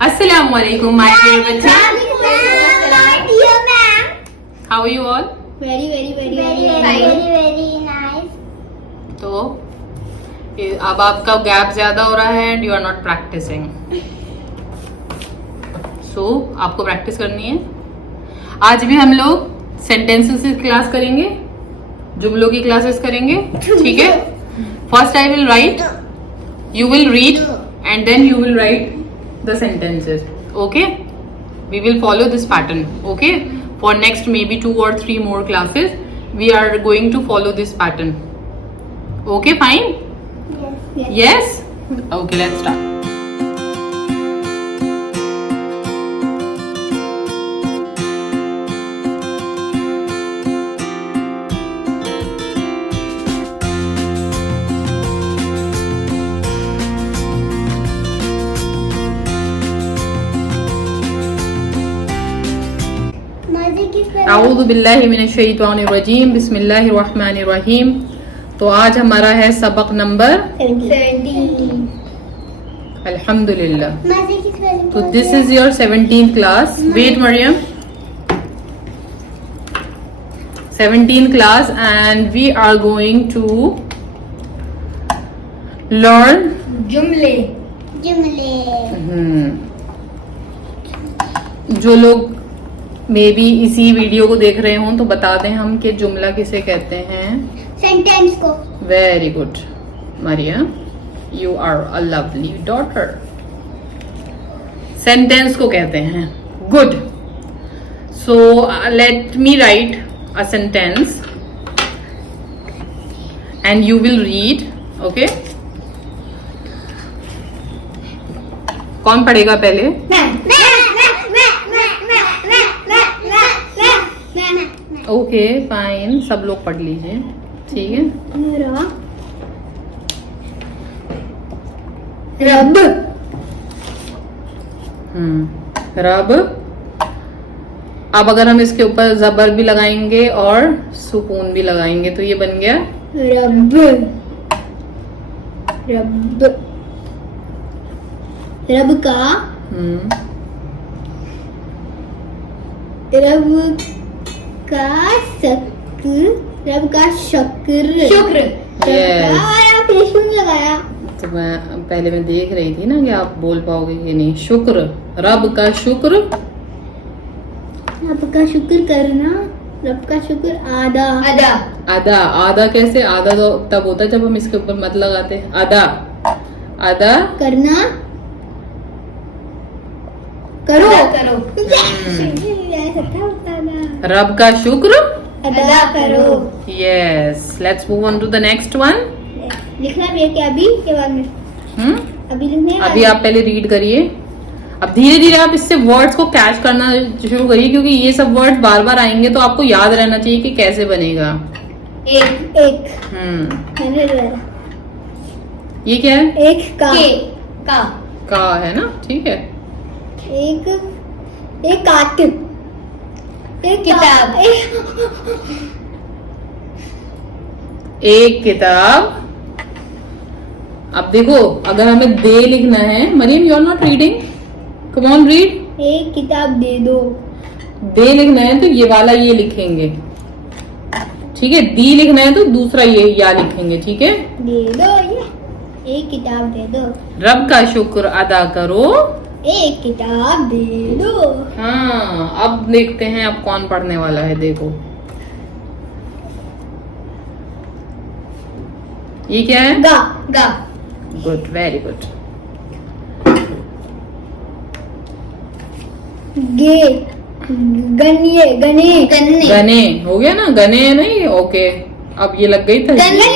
Assalamualaikum, my dear bachcha. How are you all? very nice. तो अब आपका gap ज्यादा हो रहा है and you are not practising. So आपको प्रैक्टिस करनी है. आज भी हम लोग सेंटेंसेस की क्लास करेंगे, जुमलों की क्लासेस करेंगे. ठीक है. First I will write, you will read and then you will write the sentences. Okay, we will follow this pattern. Okay, for next maybe 2 or 3 more classes we are going to follow this pattern. Okay, fine. Yes. Okay, let's start. आऊज़ु बिल्लाहि मिनश्शैतानिर्रजीम, बिस्मिल्लाहिर्रहमानिर्रहीम. तो आज हमारा है सबक number 17. अल्हम्दुलिल्लाह. तो this is your 17th class. Wait Maryam. 17th class and we are going to learn जुमले. जो लोग मे बी इसी वीडियो को देख रहे हों तो बता दें हम कि जुमला किसे कहते हैं. सेंटेंस को. Very good Maryam, you are a lovely daughter. Sentence को कहते हैं. Good. So let me write a sentence and you will read. Okay, कौन पढ़ेगा पहले? ओके फाइन, सब लोग पढ़ लीजिए. ठीक है. रब. रब. अब अगर हम इसके ऊपर जबर भी लगाएंगे और सुकून भी लगाएंगे तो ये बन गया रब. रब. रब का. रब का शक्र. रब का शुक्र. शुक्र. लगाया. तो मैं देख रही थी ना कि आप बोल पाओगे कि नहीं. शुक्र. रब का शुक्र. रब का शुक्र करना. रब का शुक्र. आदा. आदा. आदा. आदा कैसे? आदा तो तब होता है जब हम इसके ऊपर मत लगाते हैं. आदा. आदा करना. करो. करो. रब का शुक्र अदा करो. Yes. Let's move on to the next one. लिखना भी है क्या अभी के बाद में? अभी लिखने है. अभी आप पहले रीड करिए. अब धीरे धीरे आप इससे वर्ड्स को कैच करना शुरू करिए क्योंकि ये सब वर्ड्स बार बार आएंगे तो आपको याद रहना चाहिए कि कैसे बनेगा. एक. ये क्या है? एक का. का है ना. ठीक है. एक काट. एक किताब. एक किताब. अब देखो अगर हमें दे लिखना है. Maryam, you are not reading. Come on read. एक किताब दे दो. दे लिखना है तो ये वाला ये लिखेंगे. ठीक है. दी लिखना है तो दूसरा ये या लिखेंगे. ठीक है. दे दो. ये एक किताब दे दो. रब का शुक्र अदा करो. एक किताब दे दो. हाँ, अब देखते हैं अब कौन पढ़ने वाला है. देखो ये क्या है? गा. गा. गुड. Very good. गे. गन्ने. गने. गन्ने. गने हो गया ना. गने नहीं. ओके, अब ये लग गई था. गन्ने.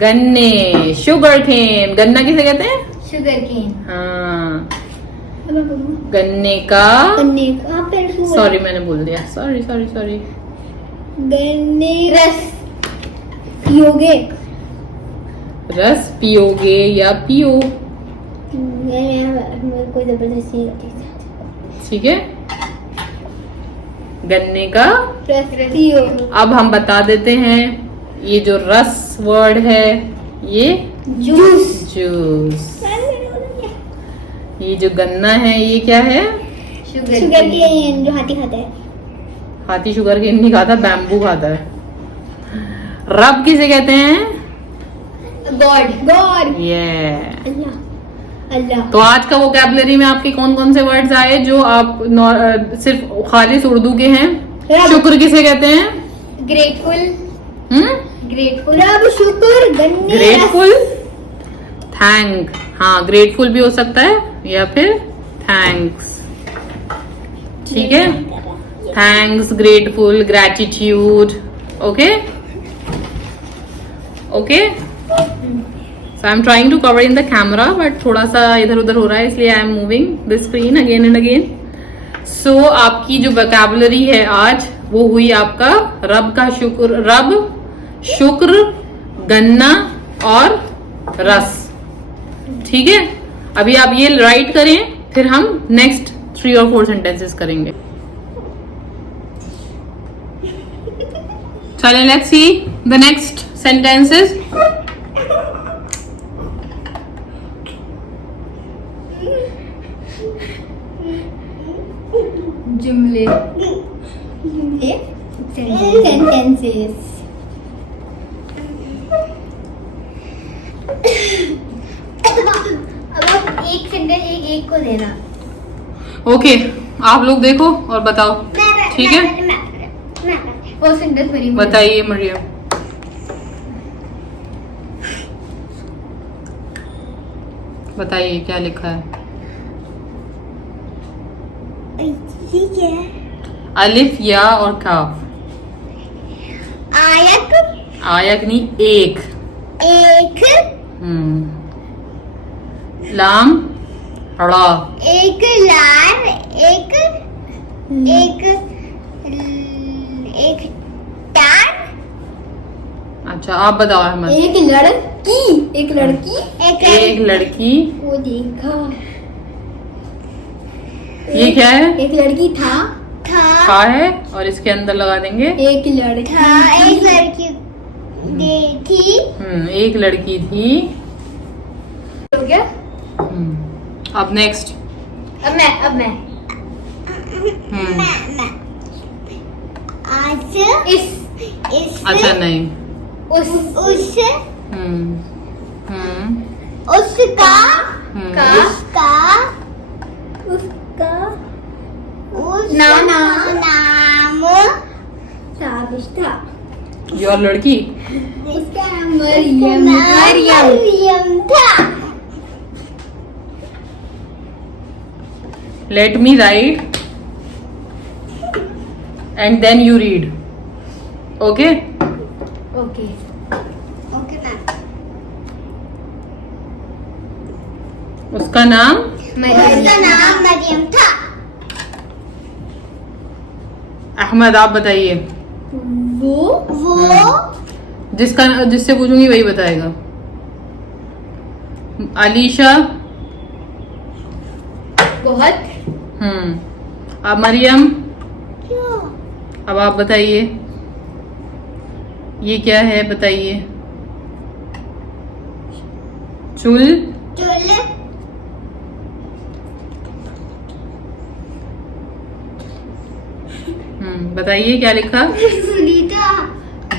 गन्ने. Sugar cane. गन्ना किसे कहते हैं? Sugar cane. हाँ. गन्ने का. सॉरी मैंने बोल दिया. सॉरी. गन्ने. रस पियोगे. रस पियोगे या पियो. मेरे को जबरदस्ती. ठीक है. गन्ने का रस पियो. अब हम बता देते हैं ये जो रस वर्ड है ये जूस. जूस. ये जो गन्ना है ये क्या है? शुगर केन जो हाथी खाता है। हाथी शुगर केन नहीं खाता, बैम्बू खाता है। रब किसे कहते हैं? गॉड। ये अल्लाह। तो आज का वोकैबुलरी में आपके कौन कौन से वर्ड्स आए जो आप सिर्फ खालिस उर्दू के हैं? शुक्र किसे कहते हैं? ग्रेटफुल। रब शुक्र गन्ने। Grateful, thank. हाँ, ग्रेटफुल भी हो सकता है या फिर थैंक्स। ठीक है, thanks, grateful, gratitude. Okay okay. So I am trying to cover in the camera but थोड़ा सा इधर उधर हो रहा है, इसलिए I am moving the screen again and again. So आपकी जो वोकैबुलरी है आज वो हुई आपका रब का शुक्र, रब, शुक्र, गन्ना और रस। ठीक है, अभी आप ये राइट करें, फिर हम नेक्स्ट 3 और 4 सेंटेंसेस करेंगे। चलें, let's see the next sentences. जुमले सेंटेंसेस। अब आप एक सेंटेंस एक को देना। ओके, आप लोग देखो और बताओ। ठीक है, वो सेंटेंस मेरी बताइए मरियम। बताइए क्या लिखा है? ठीक है। अलिफ, या और काफ। आयत। आयत नहीं, एक। लाम, रा। एक लाल, एक टार। अच्छा, आप बताओ अहमद। एक लड़की। एक लड़की। वो देखा। ये क्या है? एक लड़की था है और इसके अंदर लगा देंगे एक लड़की थी। एक लड़की थी। हो गया। अब नेक्स्ट। अब मैं आज इस अच्छा नहीं। उसका नाम साबिश था। योर लड़की। उसका नाम मरियम था। Let me write and then you read. Okay okay ma'am. उसका नाम मरियम था। अहमद, आप बताइए। वो जिससे पूछूंगी वही बताएगा। अलीशा। बहुत। अब मरियम, अब आप बताइए ये क्या है, बताइए। चुल। बताइए क्या लिखा।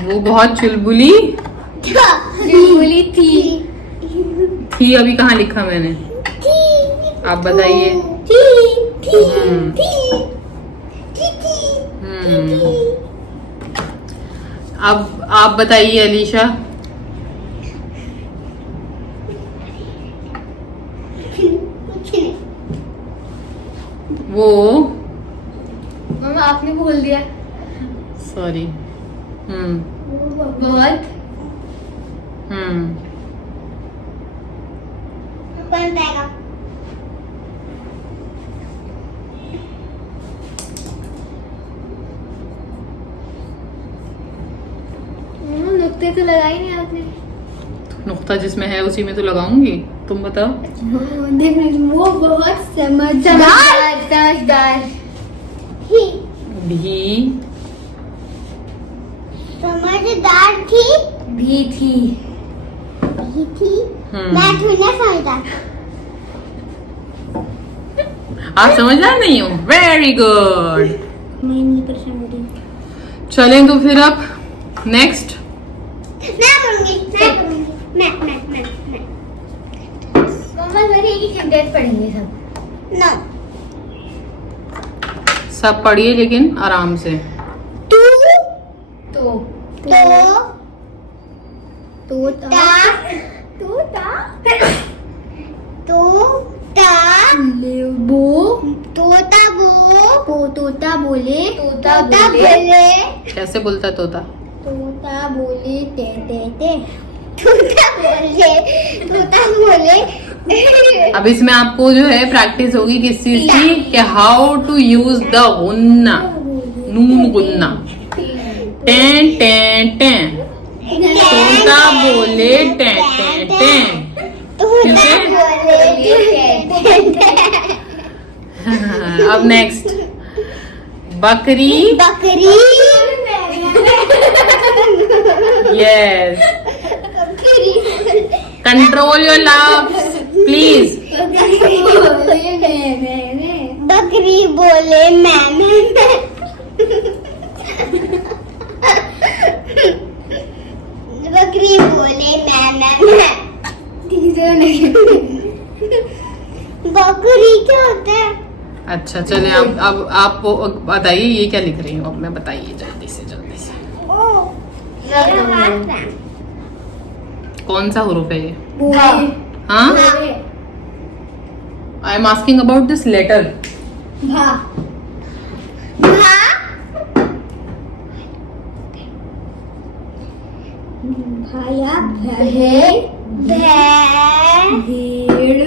वो बहुत चुलबुली थी। अभी कहाँ लिखा मैंने? आप बताइए। अब आप बताइए अलीशा। वो मम्मा आपने बोल दिया। सॉरी। बहुत। कौन बताएगा? नुक्ते तो लगाई नहीं आपने। नुक्ता जिसमें है उसी में तो लगाऊंगी, तुम बताओ। वो बहुत समझदार भी समझदार थी। मैं थोड़ी ना समझदार। आप समझदार नहीं हो? Very good. मैं नहीं परेशान हो रही। चलें तो फिर अब नेक्स्ट। मैं करूंगी, मैं करूंगी, मैं। मम्मा मेरे एक ही सेंटेंस पढ़ेंगे सब। नो। सब पढ़िए लेकिन आराम से। तू तो तोता तोता बोले कैसे बोलता है तोता? तोता बोले ते तोता बोले अब इसमें आपको जो है प्रैक्टिस होगी किस चीज की, कि हाउ टू यूज द गुन्ना, नून गुन्ना। टें टें टें, तोता बोले टें टें टें। ठीक है। अब नेक्स्ट, बकरी। Yes, control your laughs please. बकरी बोले मैं बकरी बोले मैं बकरी क्या होता है? अच्छा चले, अब आप बताइए ये क्या लिख रही हूँ, अब मैं बताइए जल्दी से। कौन सा हुरूफ है ये? हाँ, I am asking about this letter. भेड़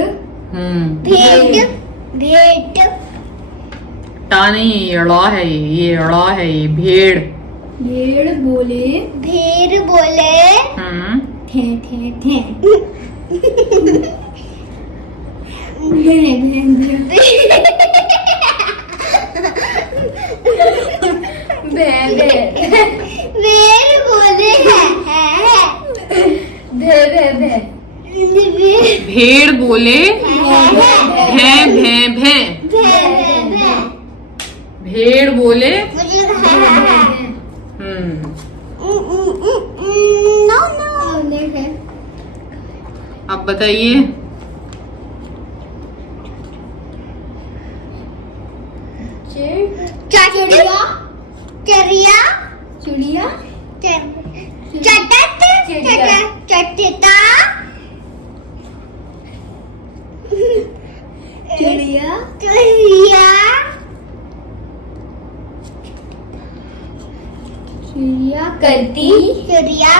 टा नहीं, एड़ा है ये एड़ा है ये, भेड़। भेड़ बोले थे भेड़ बोले भेड़ बोले भैं भैं भैं। भेड़ बोले अब बताइए। चिड़िया चटता चिड़िया करती ना चिड़िया करती जाए चिड़िया करती चिड़िया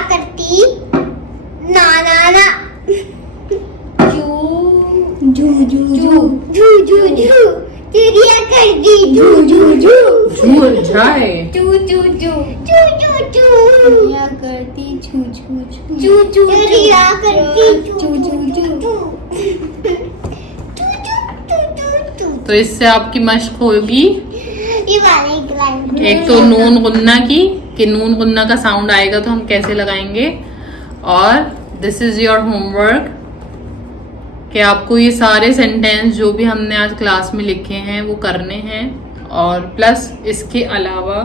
तो इससे आपकी मश्क होगी ये वाले एक तो नून गुन्ना की, कि नून गुन्ना का साउंड आएगा तो हम कैसे लगाएंगे, और दिस इज योर होमवर्क कि आपको ये सारे सेंटेंस जो भी हमने आज क्लास में लिखे हैं वो करने हैं, और प्लस इसके अलावा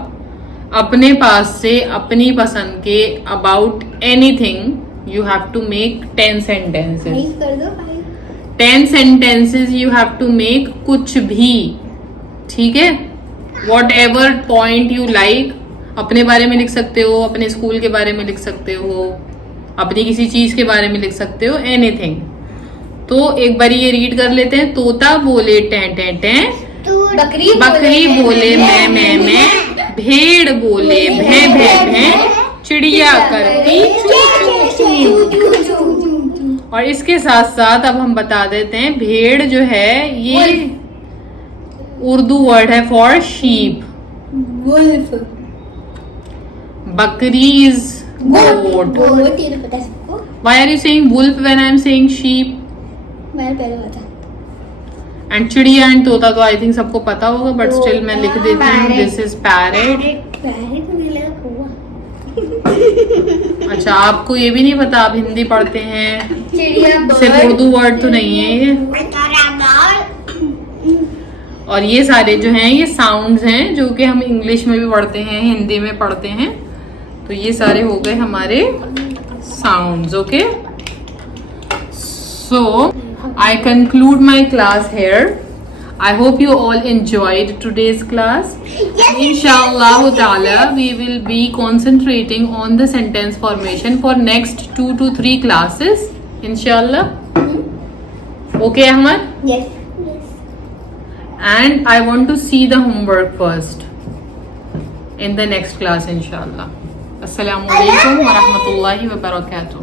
अपने पास से अपनी पसंद के about anything you have to make 10 sentences. 10 sentences you have to make, कुछ भी, ठीक है, whatever point you like. अपने बारे में लिख सकते हो, अपने स्कूल के बारे में लिख सकते हो, अपनी किसी चीज के बारे में लिख सकते हो, एनीथिंग। तो एक बार ये रीड कर लेते हैं। तोता बोले टें टें टें, बकरी बोले मैं, भेड़ बोले भैं भैं भैं, चिड़िया करती चू चू चू। और इसके साथ साथ अब हम बता देते हैं, भेड़ जो है ये उर्दू वर्ड है फॉर शीप, बकरी is goat. Why are you saying wolf when I am saying sheep? मैंने पहले बताया। एंड चिड़िया एंड तोता तो आई थिंक सबको पता होगा, बट स्टिल मैं लिख देती हूँ, दिस इज पैरेट। अच्छा, आपको ये भी नहीं पता, आप हिंदी पढ़ते हैं, सिर्फ उर्दू वर्ड तो नहीं है ये। और ये सारे जो हैं ये साउंड्स हैं जो कि हम इंग्लिश में भी पढ़ते हैं, हिंदी में पढ़ते हैं। तो ये सारे हो गए हमारे sounds. Okay, so I conclude my class here. I hope you all enjoyed today's class. Inshallah ta'ala, we will be concentrating on the sentence formation for next 2 to 3 classes. Inshallah. Okay, Ahmad? Yes. And I want to see the homework first in the next class, inshallah. Assalamu alaikum wa rahmatullahi wa barakatuh.